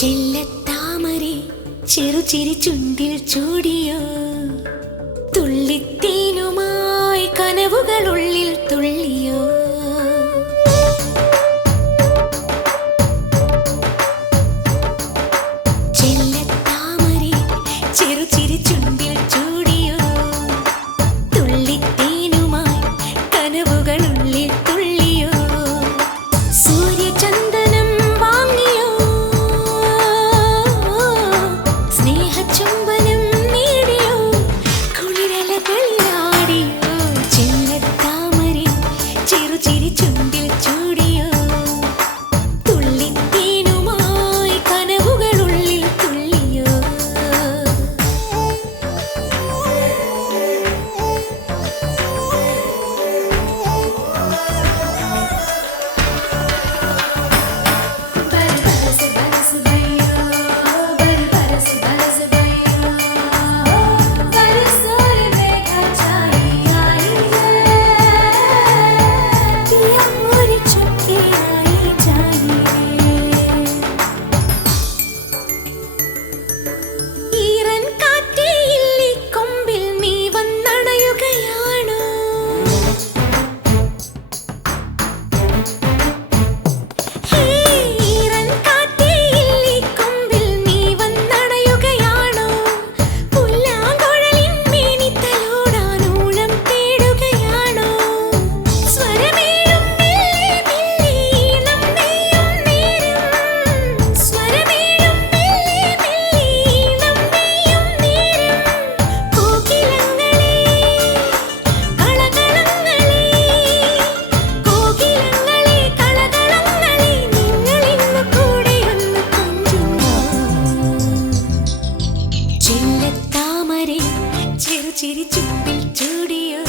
ചെല്ലത്താമരെ ചെറുചിരി ചുണ്ടിൽ ചൂടിയോ, തുള്ളിത്തേനുമായി കനവുകളുള്ളിൽ തുള്ളിയോ. ചെല്ലത്താമരെ ചെറുചിരി ചുണ്ടിൽ ചൂടിയോ, തുള്ളിത്തേനുമായി കനവുകളുള്ളിൽ തുള്ളിയോ. സൂര്യചന്ദനം വാങ്ങിയോ, സ്നേഹചുംബനം നേടിയോ, കുളിരലകളിലാടിയോ. ചെല്ലത്താമരെ ചെറുചിരി ചുണ്ടിൽ ചൂടിയോ, തുള്ളിത്തേനുമായി കനവുകളുള്ളിൽ തുള്ളിയോ. ചെറുചിരി ചുണ്ടിൽ ചൂടിയോ,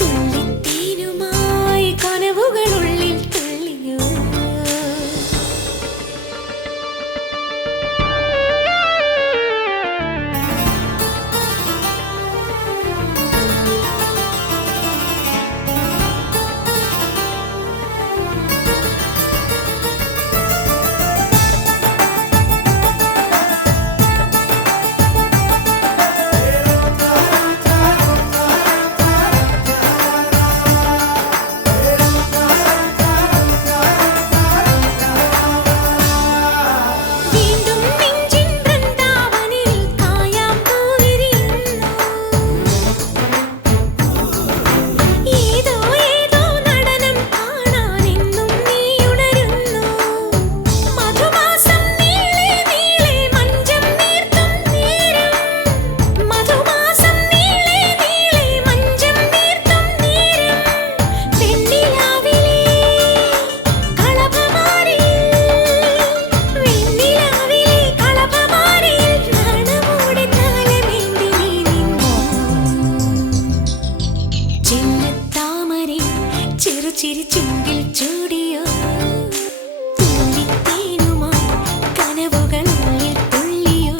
തുള്ളിത്തേനുമായി കനവുകളുള്ളിൽ തുള്ളിയോ. ചെറുചിരി ചുണ്ടിൽ ചൂടിയോ, തുള്ളിത്തേനുമായി കനവുകളുള്ളിൽ തുള്ളിയോ.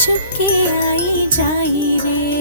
चुपके आई जाई रे.